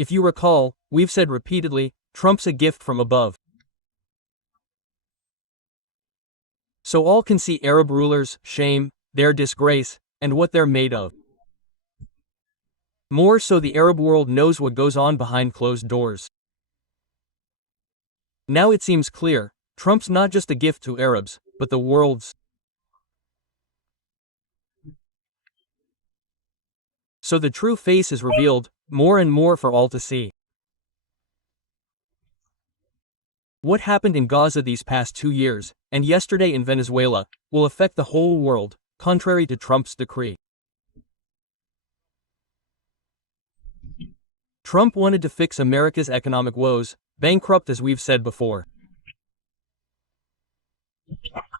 If you recall, we've said repeatedly, Trump's a gift from above. So all can see Arab rulers' shame, their disgrace, and what they're made of. More so, the Arab world knows what goes on behind closed doors. Now it seems clear, Trump's not just a gift to Arabs, but the world's. So the true face is revealed, more and more for all to see. What happened in Gaza these past 2 years, and yesterday in Venezuela, will affect the whole world, contrary to Trump's decree. Trump wanted to fix America's economic woes, bankrupt as we've said before.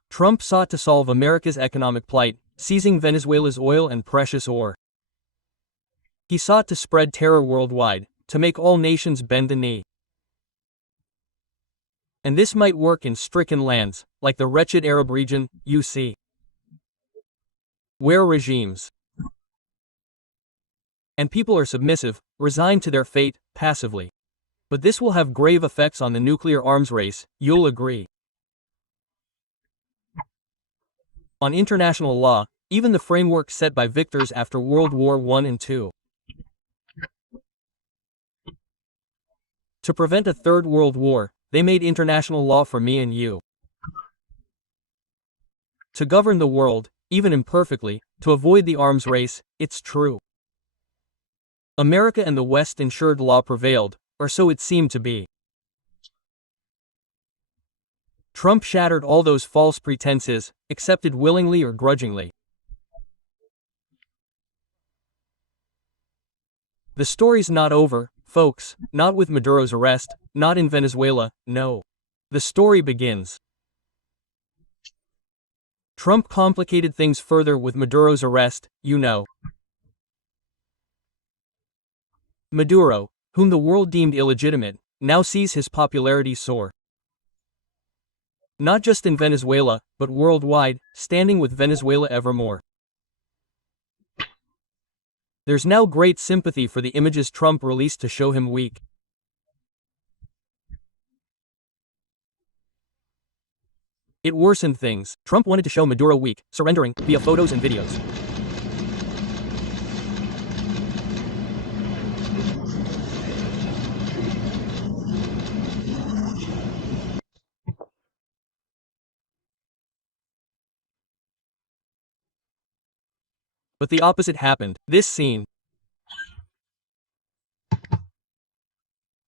Trump sought to solve America's economic plight, seizing Venezuela's oil and precious ore. He sought to spread terror worldwide, to make all nations bend the knee. And this might work in stricken lands, like the wretched Arab region, you see, where regimes and people are submissive, resigned to their fate, passively. But this will have grave effects on the nuclear arms race, you'll agree. On international law, even the framework set by victors after World War I and II. To prevent a third world war, they made international law for me and you. To govern the world, even imperfectly, to avoid the arms race, it's true. America and the West ensured law prevailed, or so it seemed to be. Trump shattered all those false pretenses, accepted willingly or grudgingly. The story's not over, folks, not with Maduro's arrest, not in Venezuela, no. The story begins. Trump complicated things further with Maduro's arrest, you know. Maduro, whom the world deemed illegitimate, now sees his popularity soar. Not just in Venezuela, but worldwide, standing with Venezuela evermore. There's now great sympathy for the images Trump released to show him weak. It worsened things. Trump wanted to show Maduro weak, surrendering, via photos and videos. But the opposite happened. This scene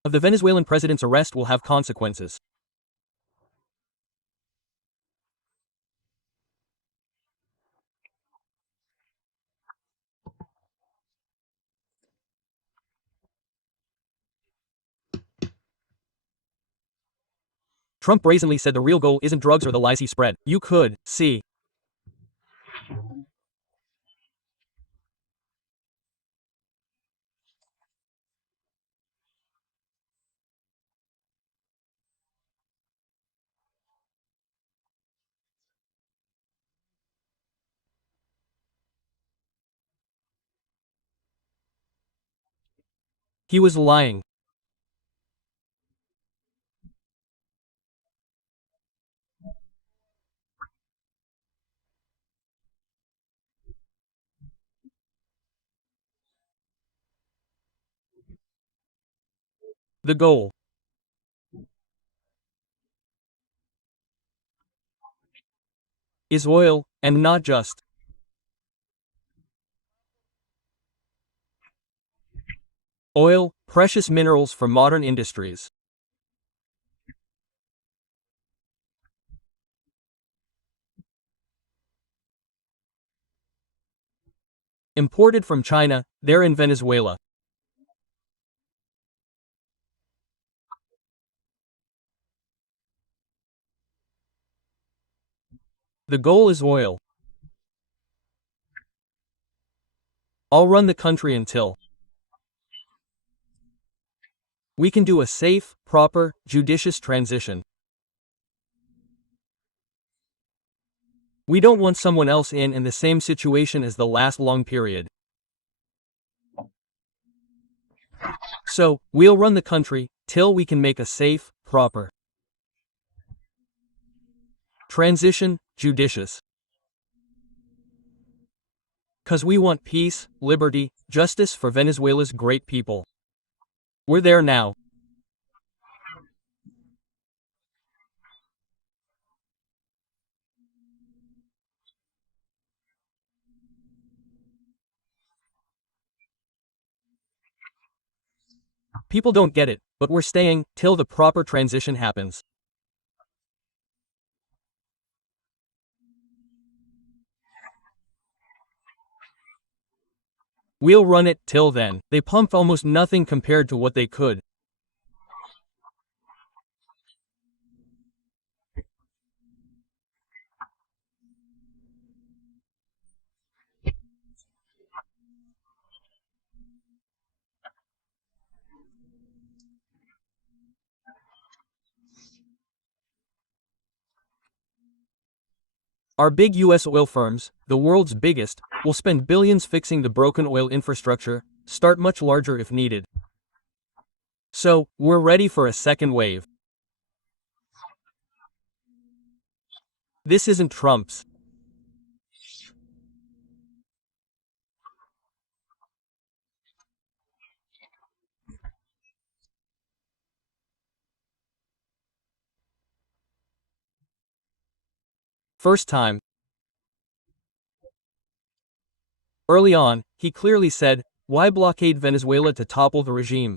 of the Venezuelan president's arrest will have consequences. Trump brazenly said the real goal isn't drugs or the lies he spread. You could see he was lying. The goal is oil, and not just oil, precious minerals for modern industries. Imported from China, they're in Venezuela. The goal is oil. I'll run the country until we can do a safe, proper, judicious transition. We don't want someone else in the same situation as the last long period. So, we'll run the country till we can make a safe, proper transition, judicious. 'Cause we want peace, liberty, justice for Venezuela's great people. We're there now. People don't get it, but we're staying till the proper transition happens. We'll run it till then. They pumped almost nothing compared to what they could. Our big US oil firms, the world's biggest, will spend billions fixing the broken oil infrastructure, start much larger if needed. So, we're ready for a second wave. This isn't Trump's. First time. Early on, he clearly said, why blockade Venezuela to topple the regime?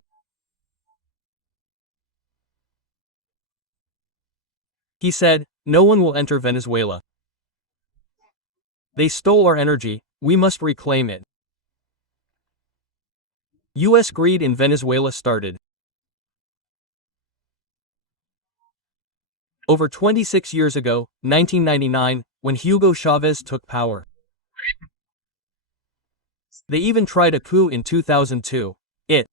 He said, no one will enter Venezuela. They stole our energy, we must reclaim it. US greed in Venezuela started. Over 26 years ago, 1999, when Hugo Chavez took power. They even tried a coup in 2002. It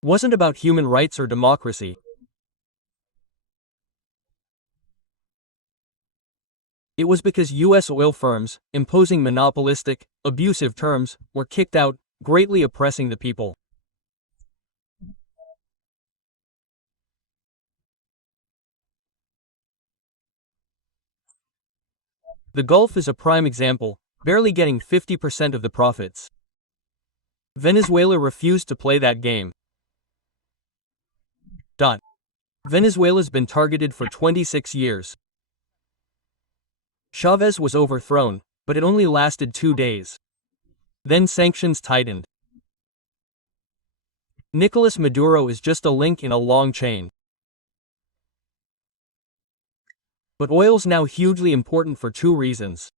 wasn't about human rights or democracy. It was because US oil firms, imposing monopolistic, abusive terms, were kicked out, greatly oppressing the people. The Gulf is a prime example, barely getting 50% of the profits. Venezuela refused to play that game. Venezuela's been targeted for 26 years. Chavez was overthrown, but it only lasted 2 days. Then sanctions tightened. Nicolas Maduro is just a link in a long chain. But oil's now hugely important for 2 reasons.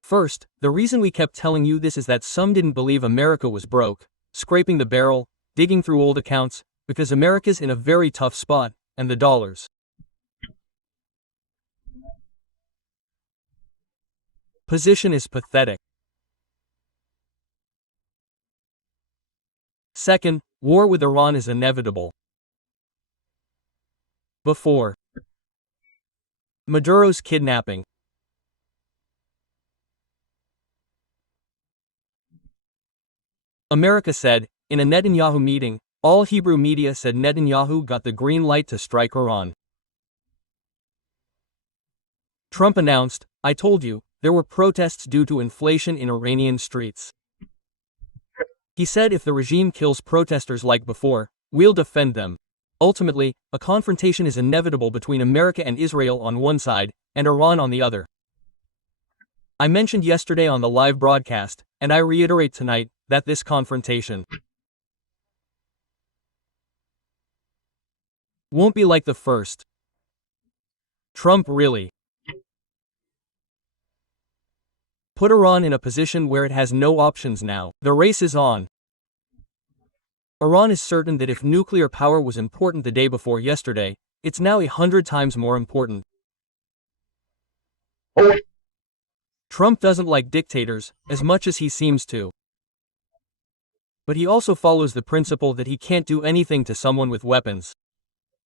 First, the reason we kept telling you this is that some didn't believe America was broke, scraping the barrel, digging through old accounts, because America's in a very tough spot, and the dollar's position is pathetic. Second, war with Iran is inevitable. Before Maduro's kidnapping, America said, in a Netanyahu meeting, all Hebrew media said Netanyahu got the green light to strike Iran. Trump announced, I told you, there were protests due to inflation in Iranian streets. He said if the regime kills protesters like before, we'll defend them. Ultimately, a confrontation is inevitable between America and Israel on one side, and Iran on the other. I mentioned yesterday on the live broadcast, and I reiterate tonight, that this confrontation won't be like the first. Trump really put Iran in a position where it has no options now. The race is on. Iran is certain that if nuclear power was important the day before yesterday, it's now 100 times more important. Trump doesn't like dictators, as much as he seems to. But he also follows the principle that he can't do anything to someone with weapons.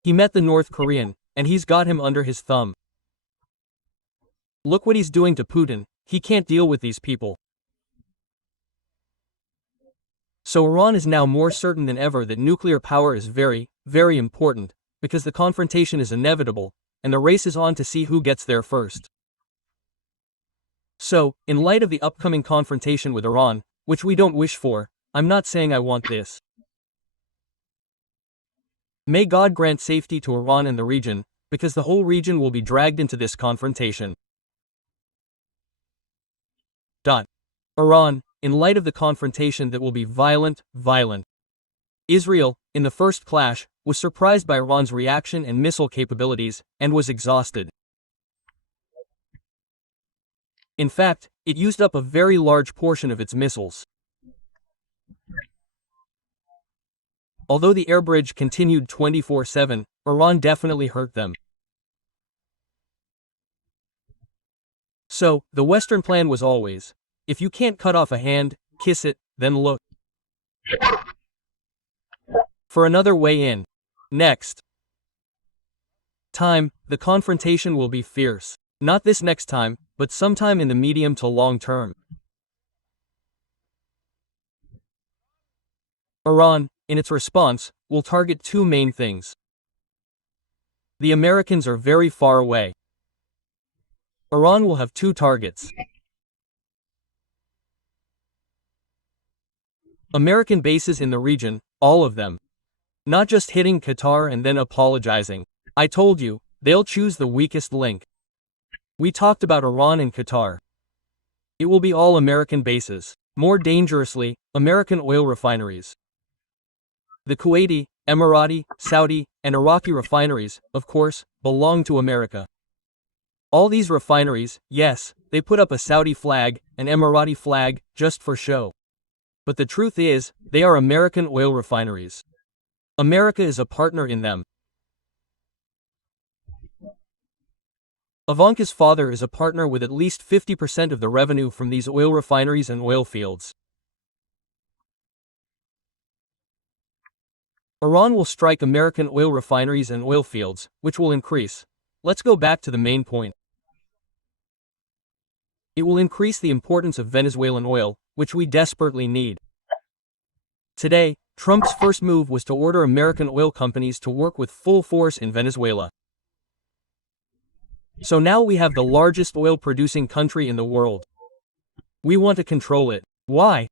He met the North Korean, and he's got him under his thumb. Look what he's doing to Putin, He can't deal with these people. So Iran is now more certain than ever that nuclear power is very, very important, because the confrontation is inevitable, and the race is on to see who gets there first. So, in light of the upcoming confrontation with Iran, which we don't wish for, I'm not saying I want this. May God grant safety to Iran and the region, because the whole region will be dragged into this confrontation. Iran, in light of the confrontation that will be violent. Israel, in the first clash, was surprised by Iran's reaction and missile capabilities, and was exhausted. In fact, it used up a very large portion of its missiles. Although the air bridge continued 24/7, Iran definitely hurt them. So, the Western plan was always, if you can't cut off a hand, kiss it, then look for another way in. Next time, the confrontation will be fierce. Not this next time, but sometime in the medium to long term. Iran, in its response, will target two main things. The Americans are very far away. Iran will have two targets. American bases in the region, all of them. Not just hitting Qatar and then apologizing. I told you, they'll choose the weakest link. We talked about Iran and Qatar. It will be all American bases. More dangerously, American oil refineries. The Kuwaiti, Emirati, Saudi, and Iraqi refineries, of course, belong to America. All these refineries, yes, they put up a Saudi flag, an Emirati flag, just for show. But the truth is, they are American oil refineries. America is a partner in them. Ivanka's father is a partner with at least 50% of the revenue from these oil refineries and oil fields. Iran will strike American oil refineries and oil fields, which will increase. Let's go back to the main point. It will increase the importance of Venezuelan oil, which we desperately need. Today, Trump's first move was to order American oil companies to work with full force in Venezuela. So now we have the largest oil-producing country in the world. We want to control it. Why?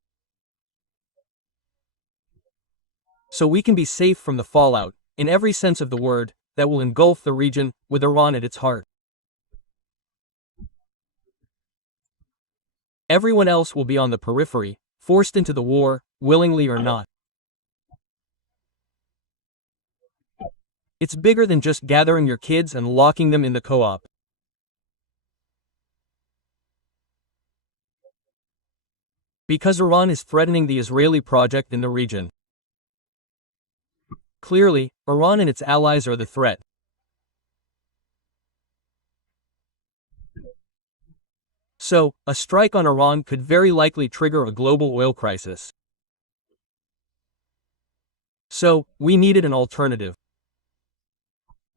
So we can be safe from the fallout, in every sense of the word, that will engulf the region, with Iran at its heart. Everyone else will be on the periphery, forced into the war, willingly or not. It's bigger than just gathering your kids and locking them in the co-op. Because Iran is threatening the Israeli project in the region. Clearly, Iran and its allies are the threat. So, a strike on Iran could very likely trigger a global oil crisis. So, we needed an alternative.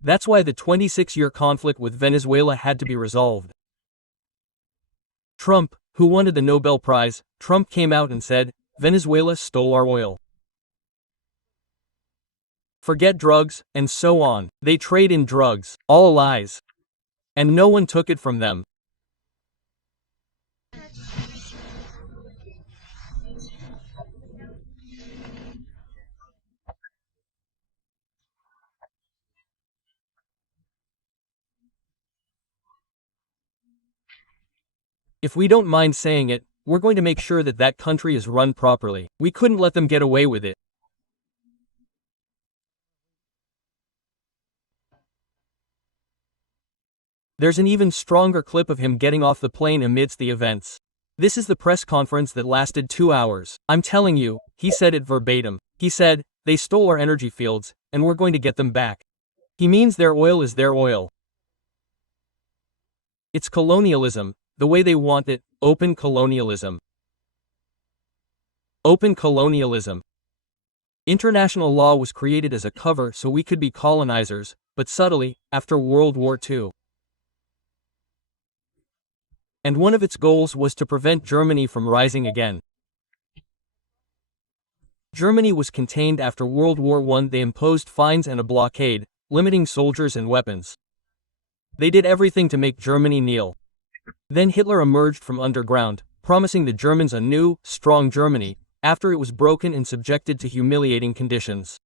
That's why the 26-year conflict with Venezuela had to be resolved. Trump, who wanted the Nobel Prize, Trump came out and said, Venezuela stole our oil. Forget drugs, and so on. They trade in drugs. All lies. And no one took it from them. If we don't mind saying it, we're going to make sure that that country is run properly. We couldn't let them get away with it. There's an even stronger clip of him getting off the plane amidst the events. This is the press conference that lasted 2 hours. I'm telling you, he said it verbatim. He said, they stole our energy fields, and we're going to get them back. He means their oil is their oil. It's colonialism, the way they want it, open colonialism. Open colonialism. International law was created as a cover so we could be colonizers, but subtly, after World War II. And one of its goals was to prevent Germany from rising again. Germany was contained after World War I. They imposed fines and a blockade, limiting soldiers and weapons. They did everything to make Germany kneel. Then Hitler emerged from underground, promising the Germans a new, strong Germany, after it was broken and subjected to humiliating conditions.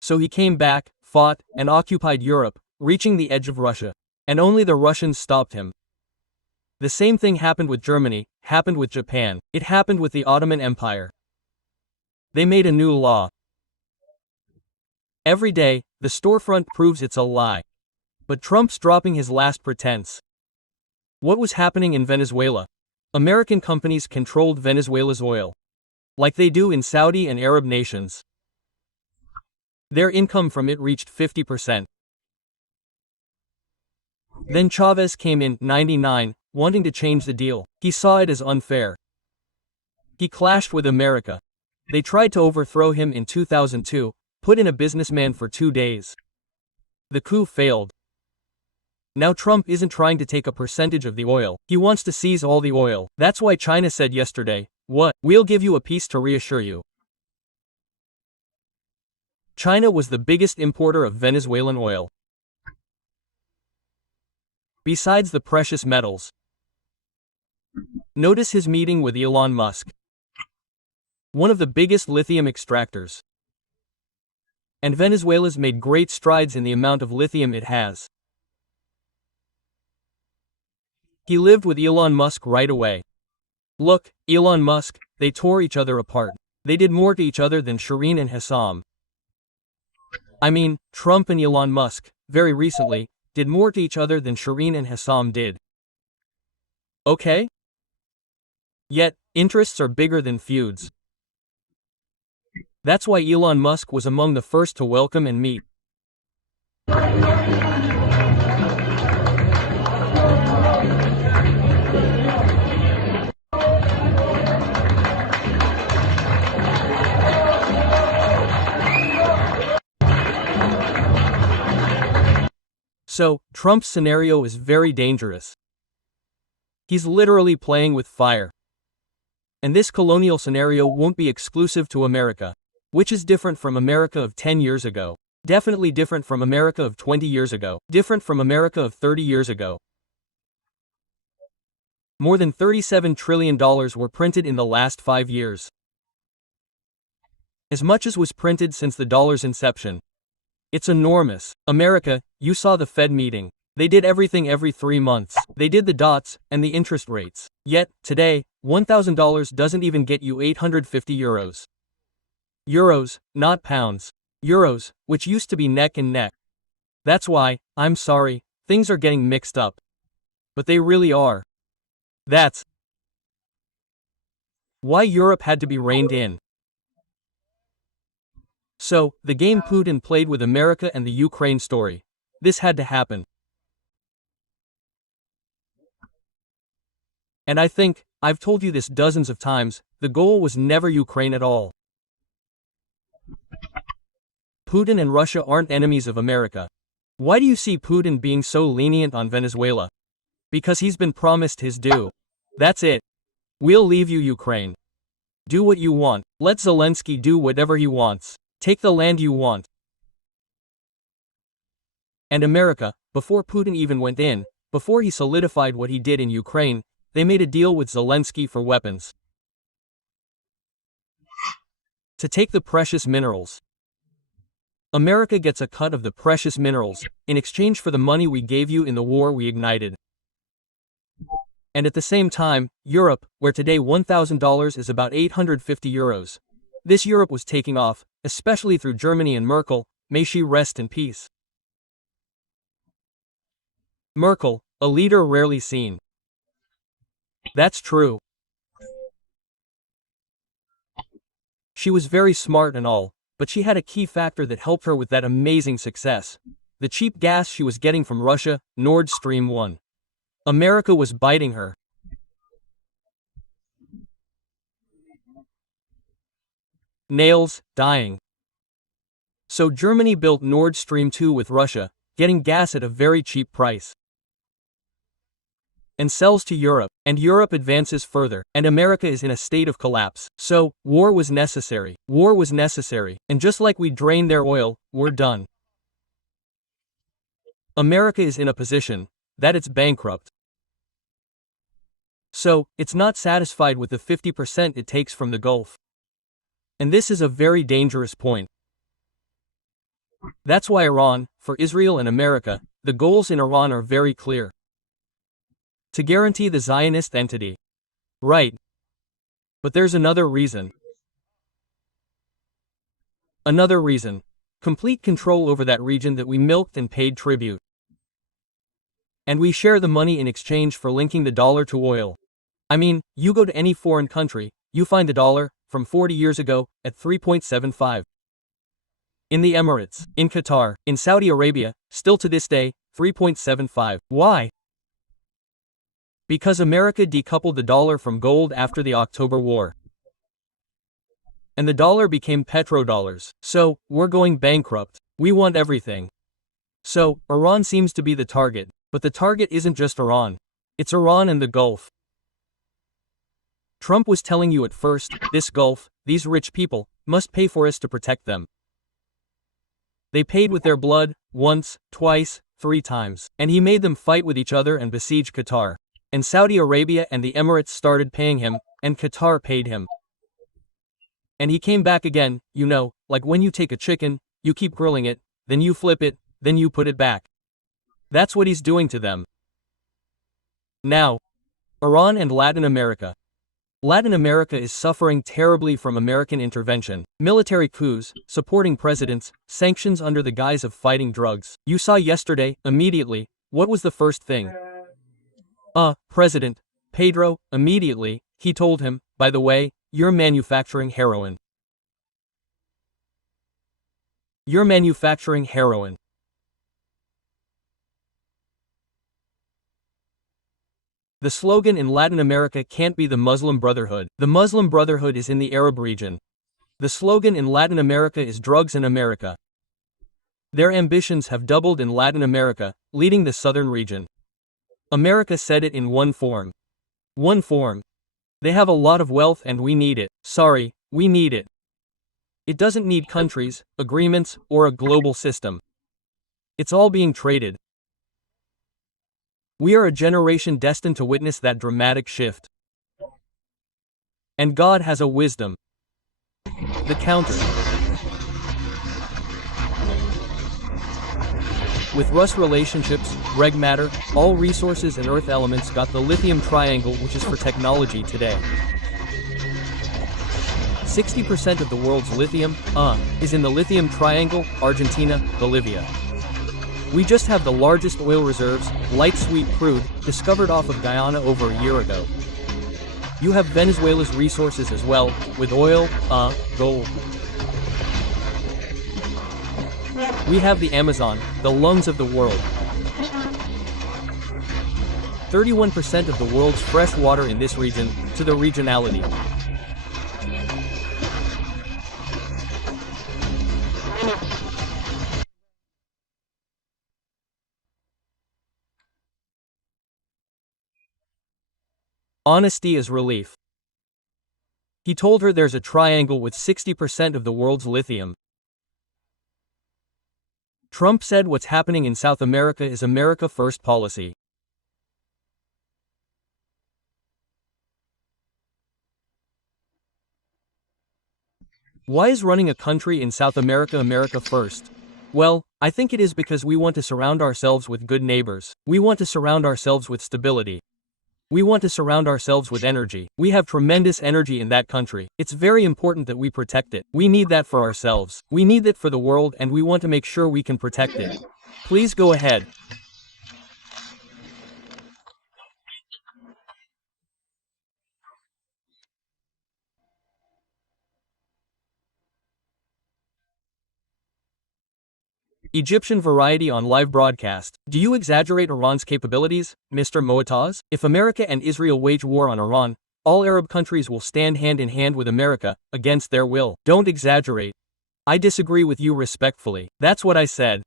So he came back, fought, and occupied Europe, reaching the edge of Russia. And only the Russians stopped him. The same thing happened with Germany, happened with Japan, it happened with the Ottoman Empire. They made a new law. Every day, the storefront proves it's a lie. But Trump's dropping his last pretense. What was happening in Venezuela? American companies controlled Venezuela's oil. Like they do in Saudi and Arab nations. Their income from it reached 50%. Then Chavez came in, 99, wanting to change the deal. He saw it as unfair. He clashed with America. They tried to overthrow him in 2002, put in a businessman for 2 days. The coup failed. Now Trump isn't trying to take a percentage of the oil, he wants to seize all the oil. That's why China said yesterday, "What? We'll give you a piece to reassure you." China was the biggest importer of Venezuelan oil. Besides the precious metals. Notice his meeting with Elon Musk. One of the biggest lithium extractors. And Venezuela's made great strides in the amount of lithium it has. He lived with Elon Musk right away. Look, Elon Musk, they tore each other apart. They did more to each other than Shireen and Hassam. I mean, Trump and Elon Musk, very recently, did more to each other than Shireen and Hassam did. Okay? Yet, interests are bigger than feuds. That's why Elon Musk was among the first to welcome and meet. So, Trump's scenario is very dangerous. He's literally playing with fire. And this colonial scenario won't be exclusive to America, which is different from America of 10 years ago. Definitely different from America of 20 years ago. Different from America of 30 years ago. More than $37 trillion were printed in the last 5 years. As much as was printed since the dollar's inception. It's enormous. America, you saw the Fed meeting. They did everything every 3 months. They did the dots and the interest rates. Yet, today, $1,000 doesn't even get you 850 euros. Euros, not pounds. Euros, which used to be neck and neck. That's why, I'm sorry, things are getting mixed up. But they really are. That's why Europe had to be reined in. So, the game Putin played with America and the Ukraine story. This had to happen. And I think, I've told you this dozens of times, the goal was never Ukraine at all. Putin and Russia aren't enemies of America. Why do you see Putin being so lenient on Venezuela? Because he's been promised his due. That's it. We'll leave you Ukraine. Do what you want. Let Zelensky do whatever he wants. Take the land you want. And America, before Putin even went in, before he solidified what he did in Ukraine, they made a deal with Zelensky for weapons. To take the precious minerals. America gets a cut of the precious minerals, in exchange for the money we gave you in the war we ignited. And at the same time, Europe, where today $1,000 is about 850 euros. This Europe was taking off, especially through Germany and Merkel, may she rest in peace. Merkel, a leader rarely seen. That's true. She was very smart and all, but she had a key factor that helped her with that amazing success. The cheap gas she was getting from Russia, Nord Stream 1. America was biting her. Nails, dying. So Germany built Nord Stream 2 with Russia, getting gas at a very cheap price. and sells to Europe, and Europe advances further, and America is in a state of collapse. So, war was necessary. War was necessary, and just like we drained their oil, we're done. America is in a position that it's bankrupt. So, it's not satisfied with the 50% it takes from the Gulf. And this is a very dangerous point. That's why Iran, for Israel and America, the goals in Iran are very clear. To guarantee the Zionist entity. Right. But there's another reason. Another reason. Complete control over that region that we milked and paid tribute. And we share the money in exchange for linking the dollar to oil. I mean, you go to any foreign country, you find the dollar, from 40 years ago, at 3.75. In the Emirates, in Qatar, in Saudi Arabia, still to this day, 3.75. Why? Because America decoupled the dollar from gold after the October War. And the dollar became petrodollars. So, we're going bankrupt. We want everything. So, Iran seems to be the target. But the target isn't just Iran. It's Iran and the Gulf. Trump was telling you at first, this Gulf, these rich people, must pay for us to protect them. They paid with their blood, once, twice, 3 times. And he made them fight with each other and besiege Qatar. And Saudi Arabia and the Emirates started paying him, and Qatar paid him. And he came back again, you know, like when you take a chicken, you keep grilling it, then you flip it, then you put it back. That's what he's doing to them. Now, Iran and Latin America. Latin America is suffering terribly from American intervention, military coups, supporting presidents, sanctions under the guise of fighting drugs. You saw yesterday, immediately, what was the first thing? President Pedro, immediately, he told him, by the way, you're manufacturing heroin. You're manufacturing heroin. The slogan in Latin America can't be the Muslim Brotherhood. The Muslim Brotherhood is in the Arab region. The slogan in Latin America is drugs in America. Their ambitions have doubled in Latin America, leading the southern region. America said it in one form. One form. They have a lot of wealth and we need it. Sorry, we need it. It doesn't need countries, agreements, or a global system. It's all being traded. We are a generation destined to witness that dramatic shift. And God has a wisdom. The counter. With Rus relationships, reg matter, all resources and earth elements got the lithium triangle, which is for technology today. 60% of the world's lithium, is in the lithium triangle, Argentina, Bolivia. We just have the largest oil reserves, light sweet crude, discovered off of Guyana over a year ago. You have Venezuela's resources as well, with oil, gold. We have the Amazon, the lungs of the world. 31% of the world's fresh water in this region, to the regionality. Honesty is relief. He told her there's a triangle with 60% of the world's lithium. Trump said what's happening in South America is America First policy. Why is running a country in South America America First? Well, I think it is because we want to surround ourselves with good neighbors. We want to surround ourselves with stability. We want to surround ourselves with energy. We have tremendous energy in that country. It's very important that we protect it. We need that for ourselves. We need it for the world and we want to make sure we can protect it. Please go ahead. Egyptian Variety on live broadcast. Do you exaggerate Iran's capabilities, Mr. Moataz? If America and Israel wage war on Iran, all Arab countries will stand hand in hand with America, against their will. Don't exaggerate. I disagree with you respectfully. That's what I said.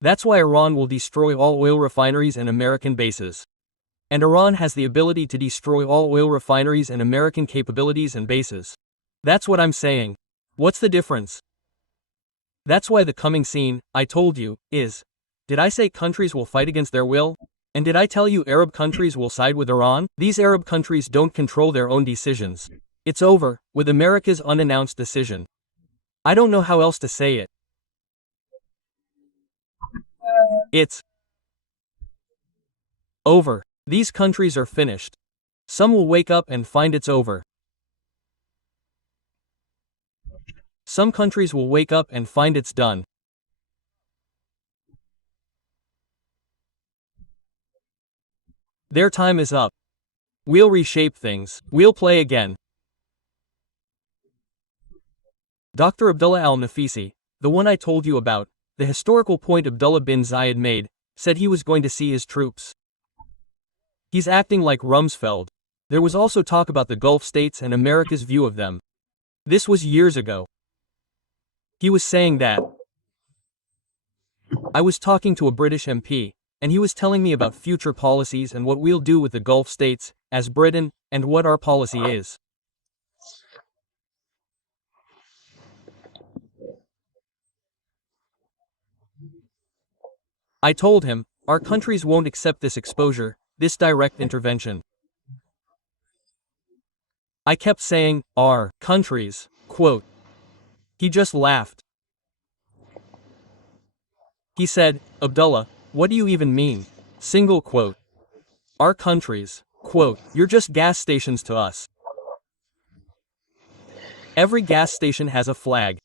That's why Iran will destroy all oil refineries and American bases. And Iran has the ability to destroy all oil refineries and American capabilities and bases. That's what I'm saying. What's the difference? That's why the coming scene, I told you, is. Did I say countries will fight against their will? And did I tell you Arab countries will side with Iran? These Arab countries don't control their own decisions. It's over, with America's unannounced decision. I don't know how else to say it. It's over. These countries are finished. Some will wake up and find it's over. Some countries will wake up and find it's done. Their time is up. We'll reshape things. We'll play again. Dr. Abdullah al-Nafisi, the one I told you about, the historical point Abdullah bin Zayed made, said he was going to see his troops. He's acting like Rumsfeld. There was also talk about the Gulf states and America's view of them. This was years ago. He was saying that. I was talking to a British MP, and he was telling me about future policies and what we'll do with the Gulf states, as Britain, and what our policy is. I told him, our countries won't accept this exposure, this direct intervention. I kept saying, our countries, quote. He just laughed. He said, Abdullah, what do you even mean? Single quote. Our countries, quote, you're just gas stations to us. Every gas station has a flag.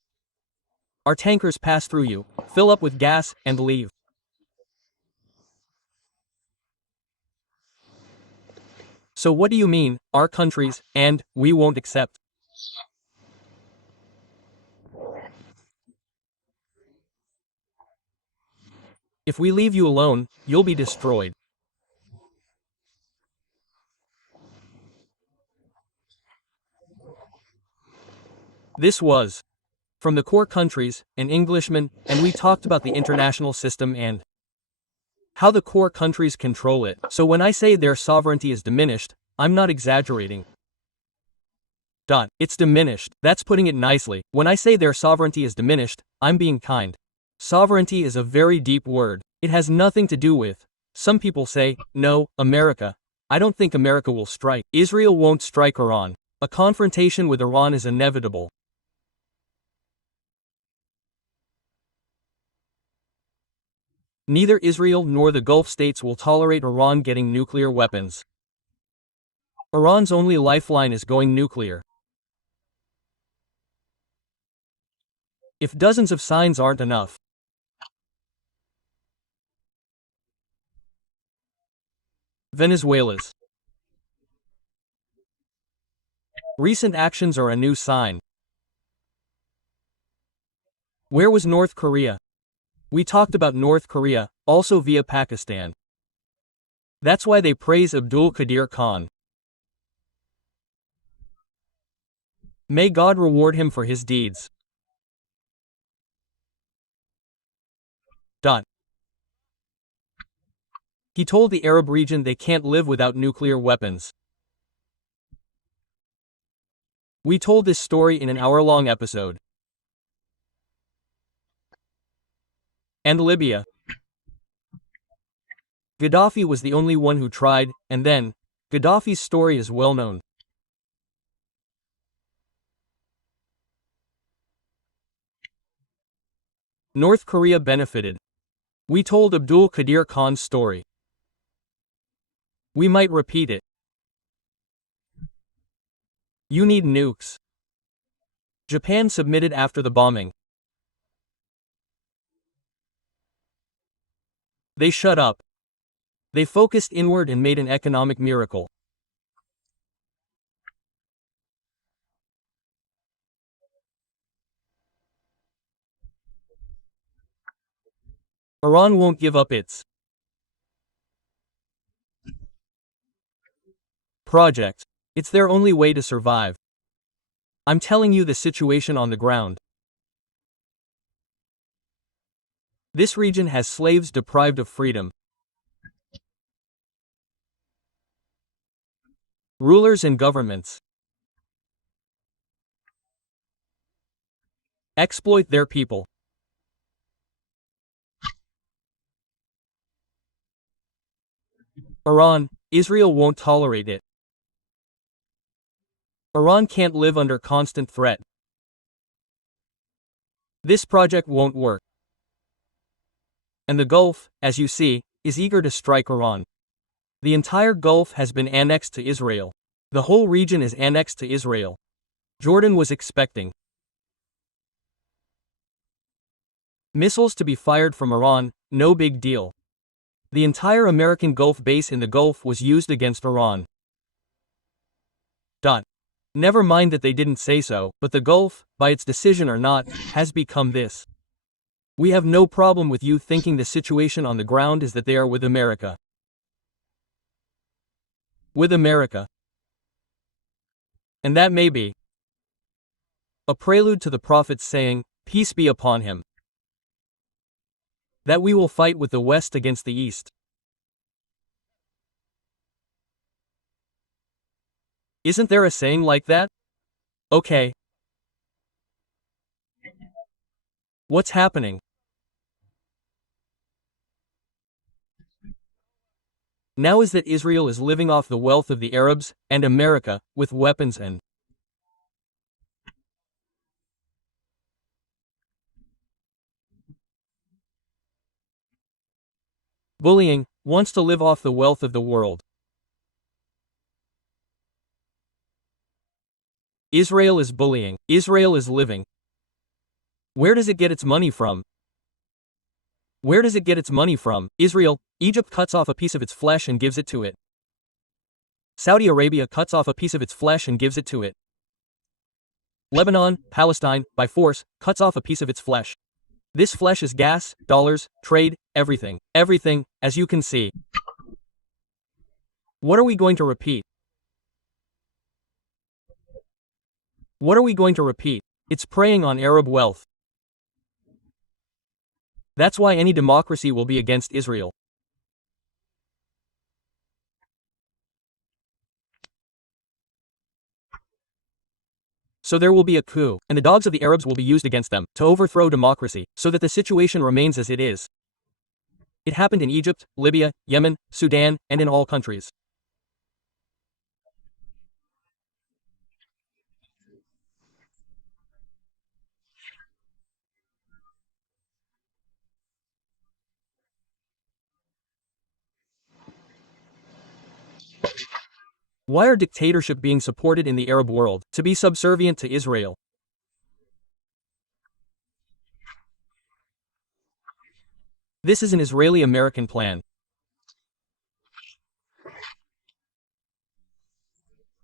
Our tankers pass through you, fill up with gas, and leave. So what do you mean, our countries, and we won't accept? If we leave you alone, you'll be destroyed. This was from the core countries, an Englishman, and we talked about the international system and how the core countries control it. So when I say their sovereignty is diminished, I'm not exaggerating. It's diminished. That's putting it nicely. When I say their sovereignty is diminished, I'm being kind. Sovereignty is a very deep word. It has nothing to do with. Some people say, no, America. I don't think America will strike. Israel won't strike Iran. A confrontation with Iran is inevitable. Neither Israel nor the Gulf states will tolerate Iran getting nuclear weapons. Iran's only lifeline is going nuclear. If dozens of signs aren't enough. Venezuela's recent actions are a new sign. Where was North Korea? We talked about North Korea, also via Pakistan. That's why they praise Abdul Qadir Khan. May God reward him for his deeds. He told the Arab region they can't live without nuclear weapons. We told this story in an hour-long episode. And Libya. Gaddafi was the only one who tried, and then, Gaddafi's story is well known. North Korea benefited. We told Abdul Qadir Khan's story. We might repeat it. You need nukes. Japan submitted after the bombing. They shut up. They focused inward and made an economic miracle. Iran won't give up its project. It's their only way to survive. I'm telling you the situation on the ground. This region has slaves deprived of freedom. Rulers and governments exploit their people. Iran, Israel won't tolerate it. Iran can't live under constant threat. This project won't work. And the Gulf, as you see, is eager to strike Iran. The entire Gulf has been annexed to Israel. The whole region is annexed to Israel. Jordan was expecting missiles to be fired from Iran, no big deal. The entire American Gulf base in the Gulf was used against Iran. Never mind that they didn't say so, but the Gulf, by its decision or not, has become this. We have no problem with you thinking the situation on the ground is that they are with America. With America. And that may be a prelude to the prophets saying, "Peace be upon him." That we will fight with the West against the East. Isn't there a saying like that? Okay. What's happening? Now is that Israel is living off the wealth of the Arabs and America with weapons and bullying, wants to live off the wealth of the world. Israel is bullying. Israel is living. Where does it get its money from? Where does it get its money from? Israel, Egypt cuts off a piece of its flesh and gives it to it. Saudi Arabia cuts off a piece of its flesh and gives it to it. Lebanon, Palestine, by force, cuts off a piece of its flesh. This flesh is gas, dollars, trade, everything. Everything, as you can see. What are we going to repeat? What are we going to repeat? It's preying on Arab wealth. That's why any democracy will be against Israel. So there will be a coup, and the dogs of the Arabs will be used against them, to overthrow democracy, so that the situation remains as it is. It happened in Egypt, Libya, Yemen, Sudan, and in all countries. Why are dictatorship being supported in the Arab world, to be subservient to Israel? This is an Israeli-American plan.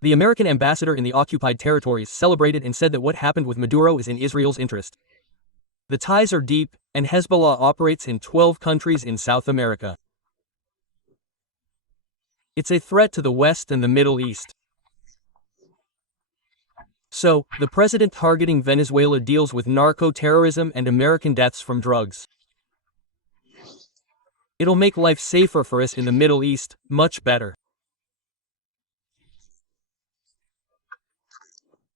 The American ambassador in the occupied territories celebrated and said that what happened with Maduro is in Israel's interest. The ties are deep, and Hezbollah operates in 12 countries in South America. It's a threat to the West and the Middle East. So, the president targeting Venezuela deals with narco-terrorism and American deaths from drugs. It'll make life safer for us in the Middle East, much better.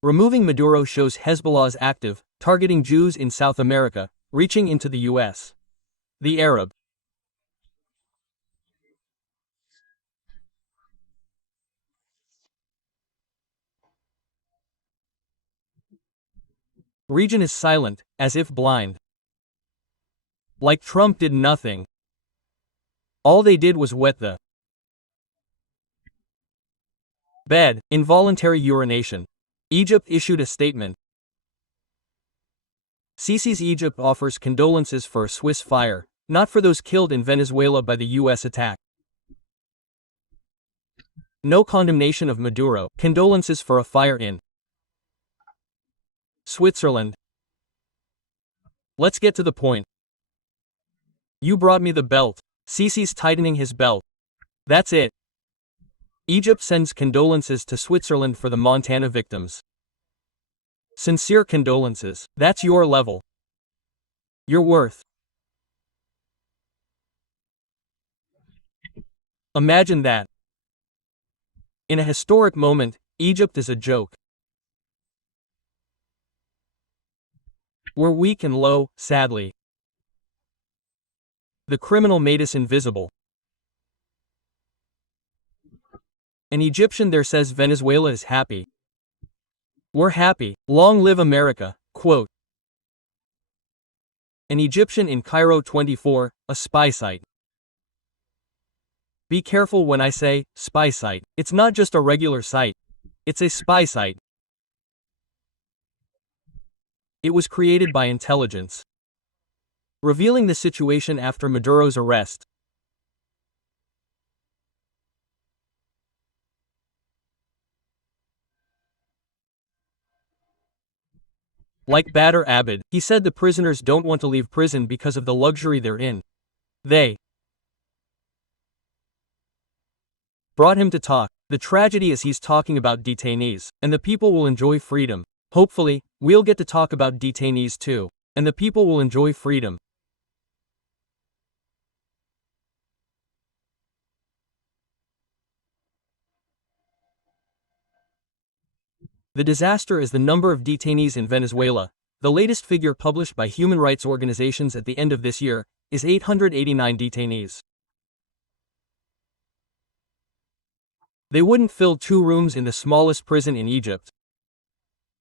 Removing Maduro shows Hezbollah is active, targeting Jews in South America, reaching into the US. The Arab region is silent, as if blind. Like Trump did nothing. All they did was wet the bed. Involuntary urination. Egypt issued a statement. Sisi's Egypt offers condolences for a Swiss fire, not for those killed in Venezuela by the US attack. No condemnation of Maduro. Condolences for a fire in Switzerland. Let's get to the point. You brought me the belt. Sisi's tightening his belt. That's it. Egypt sends condolences to Switzerland for the Montana victims. Sincere condolences. That's your level. Your worth. Imagine that. In a historic moment, Egypt is a joke. We're weak and low, sadly. The criminal made us invisible. An Egyptian there says Venezuela is happy. We're happy. Long live America. Quote. An Egyptian in Cairo 24, a spy site. Be careful when I say spy site. It's not just a regular site. It's a spy site. It was created by intelligence. Revealing the situation after Maduro's arrest. Like Badr Abed, he said the prisoners don't want to leave prison because of the luxury they're in. They brought him to talk. The tragedy is he's talking about detainees, and the people will enjoy freedom. Hopefully, we'll get to talk about detainees too, and the people will enjoy freedom. The disaster is the number of detainees in Venezuela. The latest figure published by human rights organizations at the end of this year is 889 detainees. They wouldn't fill 2 rooms in the smallest prison in Egypt.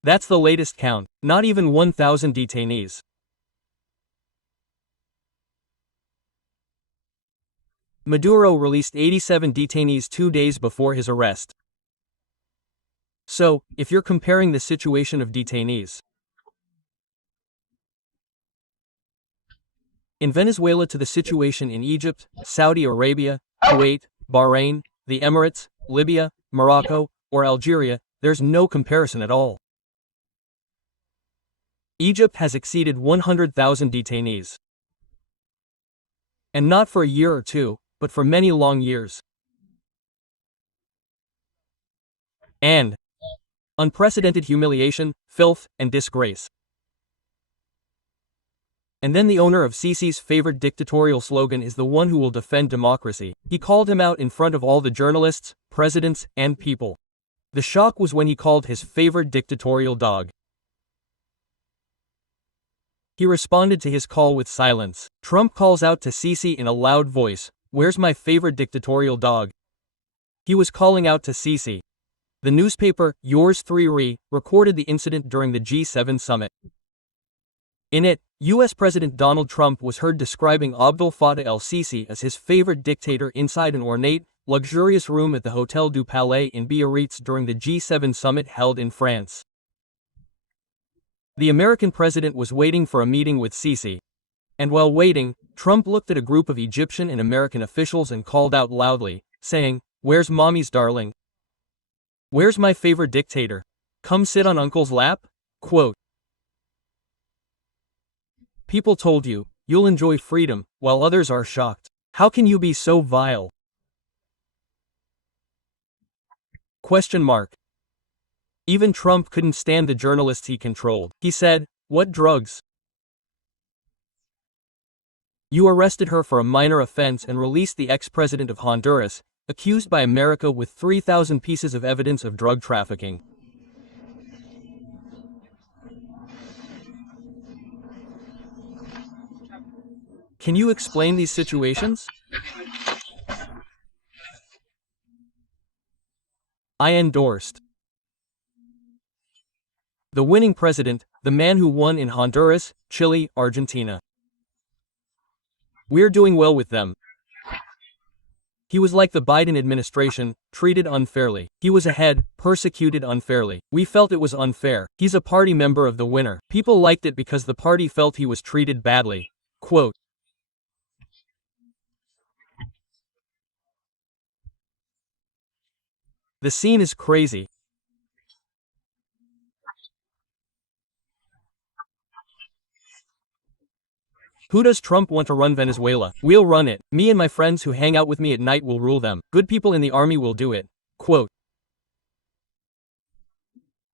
That's the latest count, not even 1,000 detainees. Maduro released 87 detainees 2 days before his arrest. So, if you're comparing the situation of detainees in Venezuela to the situation in Egypt, Saudi Arabia, Kuwait, Bahrain, the Emirates, Libya, Morocco, or Algeria, there's no comparison at all. Egypt has exceeded 100,000 detainees. And not for a year or two, but for many long years. And unprecedented humiliation, filth, and disgrace. And then the owner of Sisi's favorite dictatorial slogan is the one who will defend democracy. He called him out in front of all the journalists, presidents, and people. The shock was when he called his favorite dictatorial dog. He responded to his call with silence. Trump calls out to Sisi in a loud voice, "Where's my favorite dictatorial dog?" He was calling out to Sisi. The newspaper, Yours 3 recorded the incident during the G7 summit. In it, U.S. President Donald Trump was heard describing Abdel Fattah el-Sisi as his favorite dictator inside an ornate, luxurious room at the Hôtel du Palais in Biarritz during the G7 summit held in France. The American president was waiting for a meeting with Sisi. And while waiting, Trump looked at a group of Egyptian and American officials and called out loudly, saying, "Where's mommy's darling? Where's my favorite dictator? Come sit on uncle's lap?" Quote. People told you, you'll enjoy freedom, while others are shocked. How can you be so vile? Question mark. Even Trump couldn't stand the journalists he controlled. He said, "What drugs? You arrested her for a minor offense and released the ex-president of Honduras, accused by America with 3,000 pieces of evidence of drug trafficking." Can you explain these situations? I endorsed. The winning president, the man who won in Honduras, Chile, Argentina. We're doing well with them. He was like the Biden administration, treated unfairly. He was ahead, persecuted unfairly. We felt it was unfair. He's a party member of the winner. People liked it because the party felt he was treated badly. Quote. The scene is crazy. Who does Trump want to run Venezuela? We'll run it. Me and my friends who hang out with me at night will rule them. Good people in the army will do it. Quote.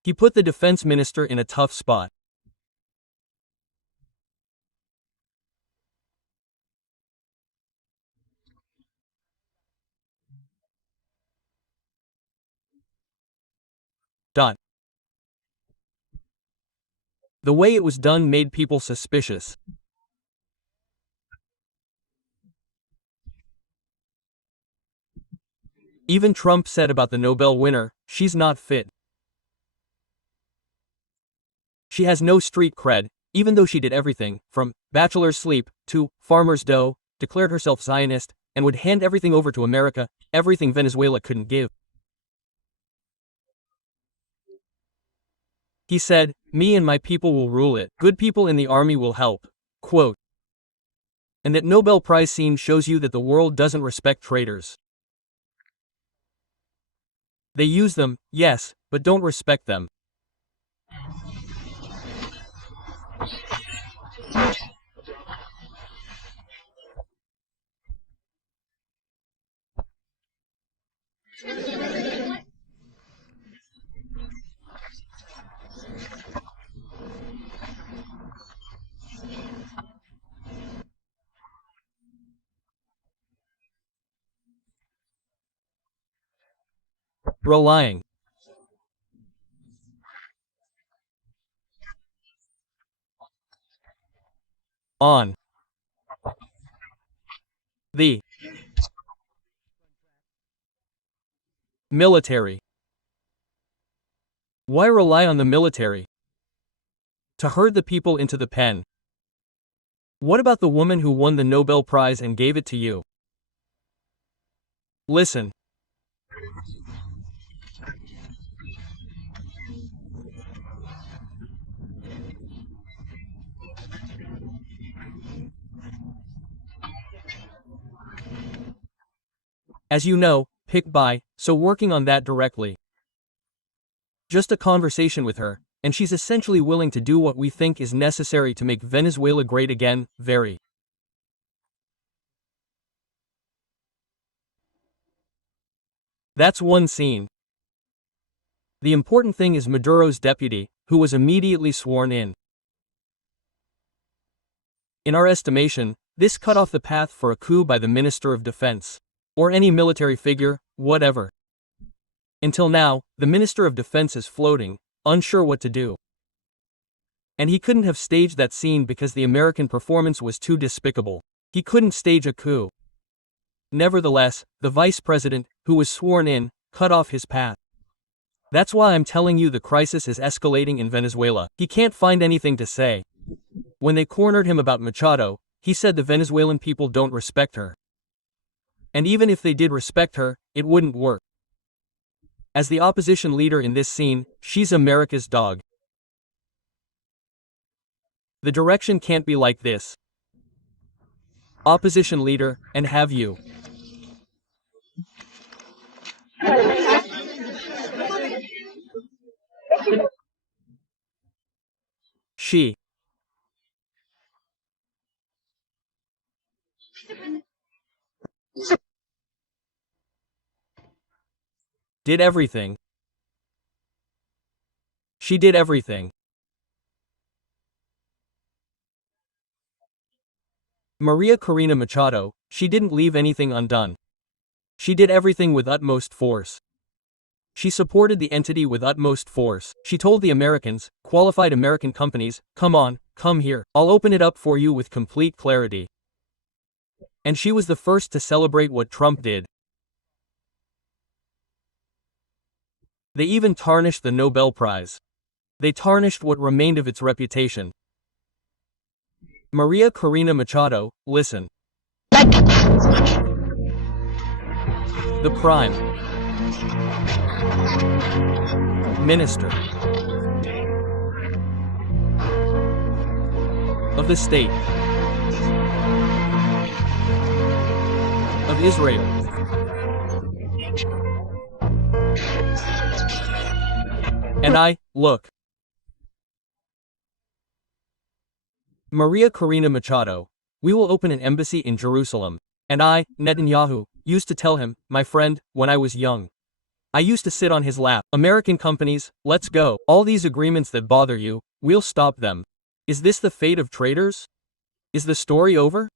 He put the defense minister in a tough spot. The way it was done made people suspicious. Even Trump said about the Nobel winner, she's not fit. She has no street cred, even though she did everything, from bachelor's sleep to farmer's dough, declared herself Zionist, and would hand everything over to America, everything Venezuela couldn't give. He said, "Me and my people will rule it. Good people in the army will help." Quote. And that Nobel Prize scene shows you that the world doesn't respect traitors. They use them, yes, but don't respect them. Relying on the military. Why rely on the military? To herd the people into the pen. What about the woman who won the Nobel Prize and gave it to you? Listen. As you know, pick by, so working on that directly. Just a conversation with her, and she's essentially willing to do what we think is necessary to make Venezuela great again, very. That's one scene. The important thing is Maduro's deputy, who was immediately sworn in. In our estimation, this cut off the path for a coup by the Minister of Defense. Or any military figure, whatever. Until now, the Minister of Defense is floating, unsure what to do. And he couldn't have staged that scene because the American performance was too despicable. He couldn't stage a coup. Nevertheless, the vice president, who was sworn in, cut off his path. That's why I'm telling you the crisis is escalating in Venezuela. He can't find anything to say. When they cornered him about Machado, he said the Venezuelan people don't respect her. And even if they did respect her, it wouldn't work. As the opposition leader in this scene, she's America's dog. The direction can't be like this. Opposition leader, and have you. She did everything. She did everything. Maria Corina Machado, she didn't leave anything undone. She did everything with utmost force. She supported the entity with utmost force. She told the Americans, qualified American companies, come on, come here, I'll open it up for you with complete clarity. And she was the first to celebrate what Trump did. They even tarnished the Nobel Prize. They tarnished what remained of its reputation. Maria Corina Machado, listen. The Prime Minister of the State of Israel. And look. Maria Corina Machado, we will open an embassy in Jerusalem. And Netanyahu, used to tell him, my friend, when I was young. I used to sit on his lap. American companies, let's go. All these agreements that bother you, we'll stop them. Is this the fate of traitors? Is the story over?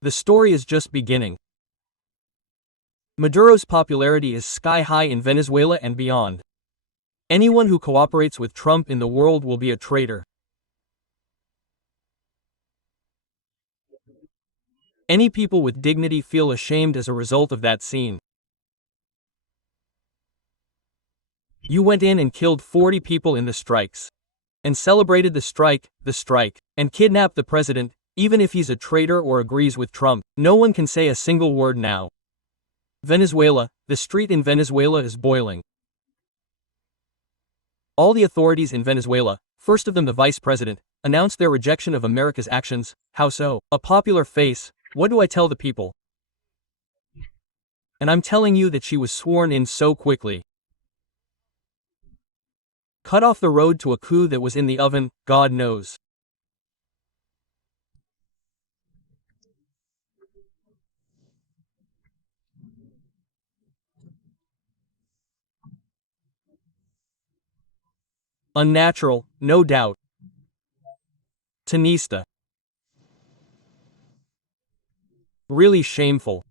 The story is just beginning. Maduro's popularity is sky high in Venezuela and beyond. Anyone who cooperates with Trump in the world will be a traitor. Any people with dignity feel ashamed as a result of that scene. You went in and killed 40 people in the strikes. And celebrated the strike, and kidnapped the president, even if he's a traitor or agrees with Trump. No one can say a single word now. Venezuela, the street in Venezuela is boiling. All the authorities in Venezuela, first of them the vice president, announced their rejection of America's actions. How so? A popular face. What do I tell the people? And I'm telling you that she was sworn in so quickly. Cut off the road to a coup that was in the oven, God knows. Unnatural, no doubt. Tenista. Really shameful.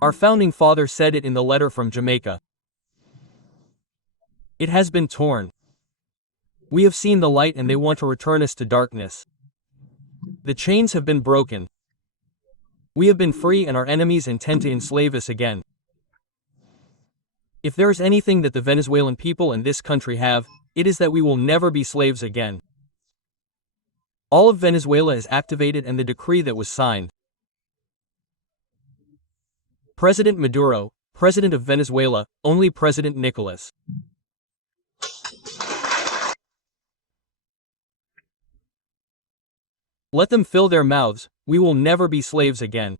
Our founding father said it in the letter from Jamaica. It has been torn. We have seen the light and they want to return us to darkness. The chains have been broken. We have been free and our enemies intend to enslave us again. If there is anything that the Venezuelan people and this country have, it is that we will never be slaves again. All of Venezuela is activated and the decree that was signed. President Maduro, President of Venezuela, only President Nicolas. Let them fill their mouths, we will never be slaves again.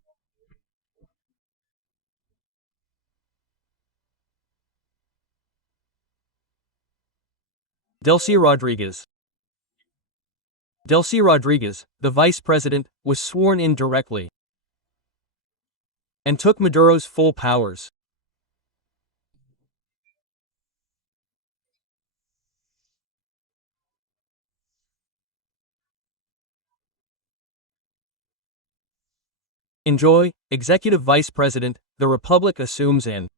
Delcy Rodriguez. Delcy Rodriguez, the vice president, was sworn in directly and took Maduro's full powers. Enjoy, Executive Vice President, the Republic assumes in.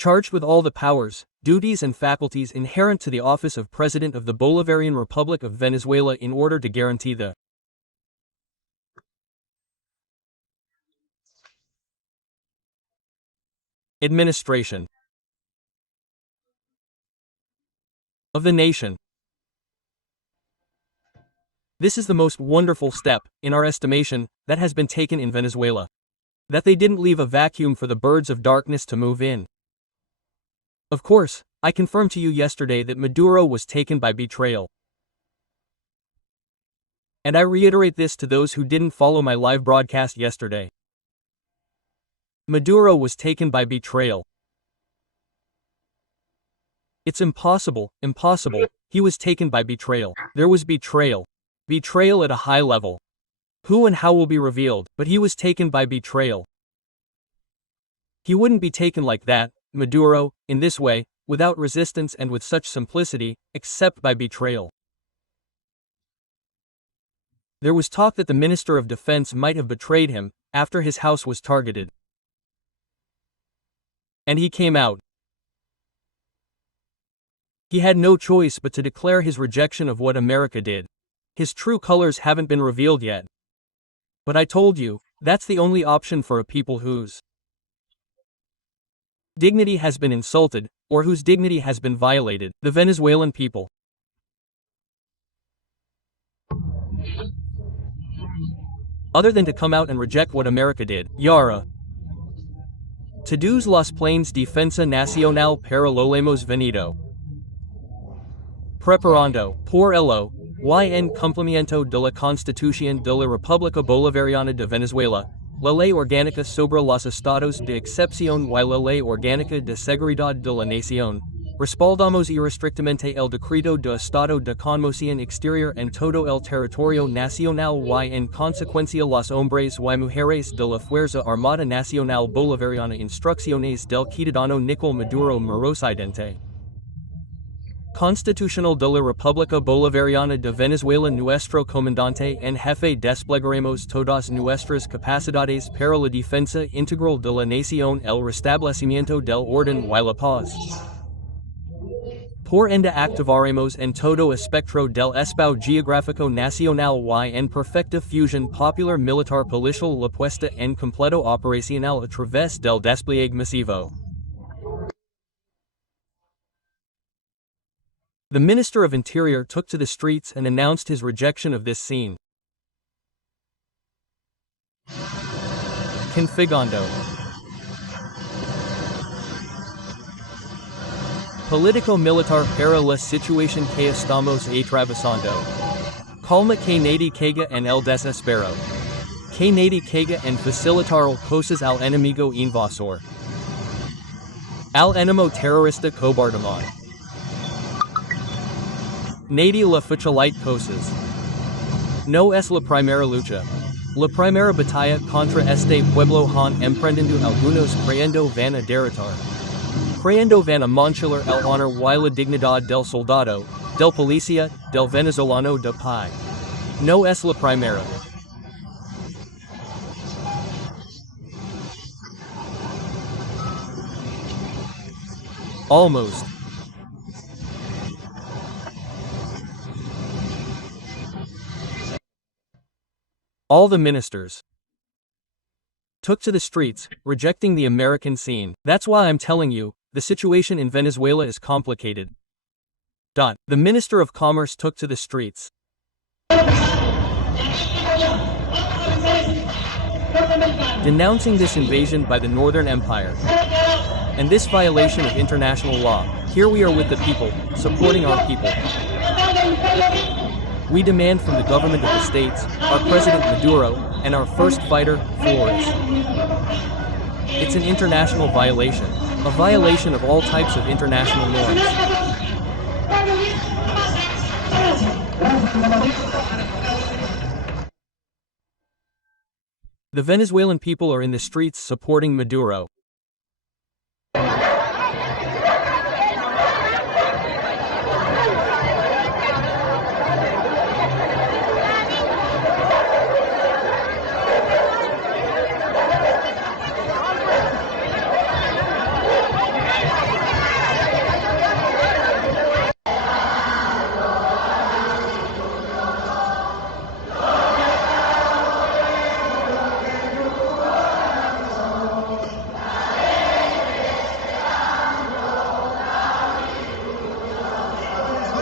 Charged with all the powers, duties and faculties inherent to the office of President of the Bolivarian Republic of Venezuela in order to guarantee the administration of the nation. This is the most wonderful step, in our estimation, that has been taken in Venezuela. That they didn't leave a vacuum for the birds of darkness to move in. Of course, I confirmed to you yesterday that Maduro was taken by betrayal. And I reiterate this to those who didn't follow my live broadcast yesterday. Maduro was taken by betrayal. It's impossible, he was taken by betrayal. There was betrayal. Betrayal at a high level. Who and how will be revealed, but he was taken by betrayal. He wouldn't be taken like that, Maduro, in this way, without resistance and with such simplicity, except by betrayal. There was talk that the Minister of Defense might have betrayed him, after his house was targeted. And he came out. He had no choice but to declare his rejection of what America did. His true colors haven't been revealed yet. But I told you, that's the only option for a people whose dignity has been insulted, or whose dignity has been violated, the Venezuelan people. Other than to come out and reject what America did, Yara. Todos los planes defensa nacional para lo hemos venido preparando por ello y en cumplimiento de la Constitución de la República Bolivariana de Venezuela, la ley orgánica sobre los estados de excepción y la ley orgánica de seguridad de la nación. Respaldamos irrestrictamente el decreto de estado de conmoción exterior en todo el territorio nacional y en consecuencia los hombres y mujeres de la Fuerza Armada Nacional Bolivariana instrucciones del ciudadano Nicolás Maduro Morosidente. Constitucional de la República Bolivariana de Venezuela, nuestro comandante en jefe, desplegaremos todas nuestras capacidades para la defensa integral de la nación, el restablecimiento del orden y la paz. Por ende activaremos en todo espectro del espacio geográfico nacional y en perfecta fusión popular militar policial la puesta en completo operacional a través del despliegue masivo. The Minister of Interior took to the streets and announced his rejection of this scene. Configando. Político-militar para la situación que estamos atravesando. Calma que nadie caiga en el desespero. Que nadie caiga en facilitar cosas al enemigo invasor. Al enemigo terrorista cobardamon. Nadie la facilite cosas. No es la primera lucha. La primera batalla contra este pueblo han emprendido algunos creyendo van a derrotar. Creyendo van a manchar el honor y la dignidad del soldado, del policía, del venezolano de pie. No es la primera. Almost. All the ministers took to the streets, rejecting the American scene. That's why I'm telling you, the situation in Venezuela is complicated. The Minister of Commerce took to the streets, denouncing this invasion by the Northern Empire and this violation of international law. Here we are with the people, supporting our people. We demand from the government of the states, our President Maduro, and our first fighter, Flores. It's an international violation, a violation of all types of international norms. The Venezuelan people are in the streets supporting Maduro.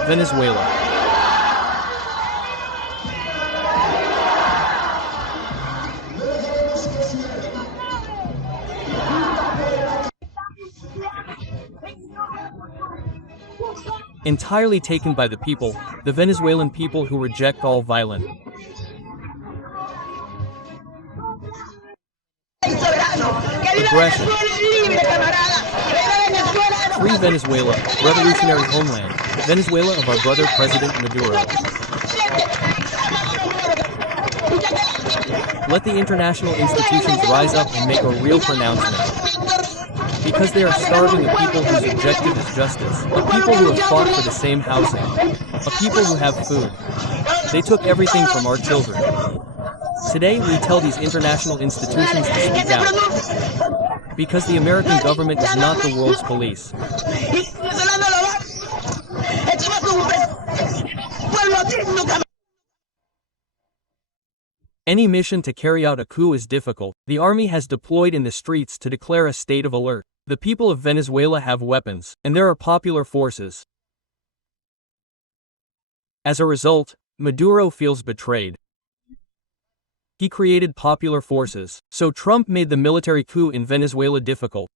Venezuela. Entirely taken by the people, the Venezuelan people who reject all violence. Aggression. Free Venezuela, revolutionary homeland, Venezuela of our brother President Maduro. Let the international institutions rise up and make a real pronouncement. Because they are starving a people whose objective is justice, a people who have fought for the same housing, a people who have food. They took everything from our children. Today we tell these international institutions to speak out. Because the American government is not the world's police. Any mission to carry out a coup is difficult. The army has deployed in the streets to declare a state of alert. The people of Venezuela have weapons, and there are popular forces. As a result, Maduro feels betrayed. He created popular forces, so Trump made the military coup in Venezuela difficult.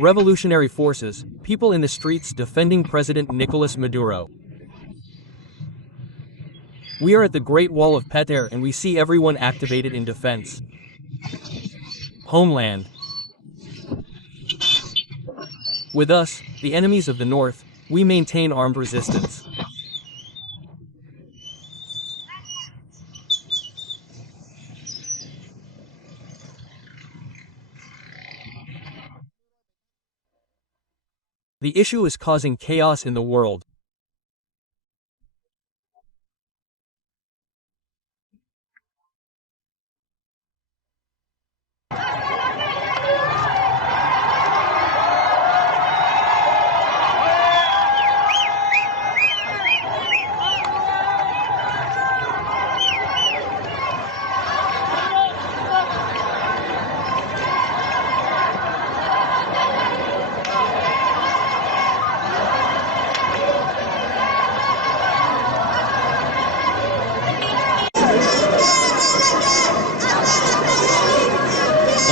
Revolutionary forces, people in the streets defending President Nicolas Maduro. We are at the Great Wall of Peter and we see everyone activated in defense. Homeland. With us, the enemies of the North, we maintain armed resistance. The issue is causing chaos in the world.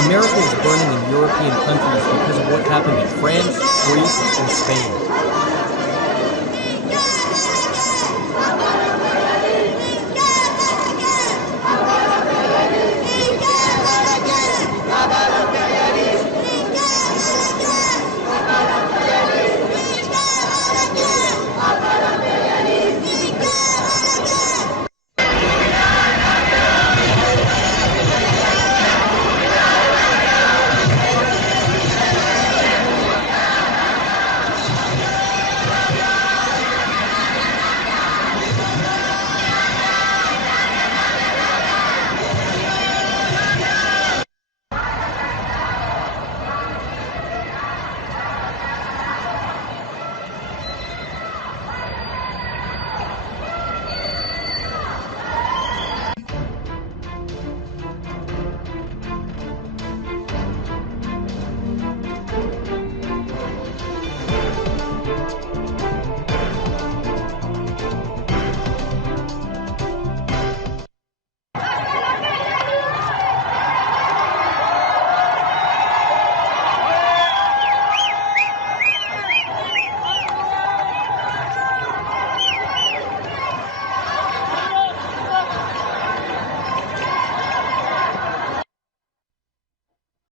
America is burning in European countries because of what happened in France, Greece, and Spain.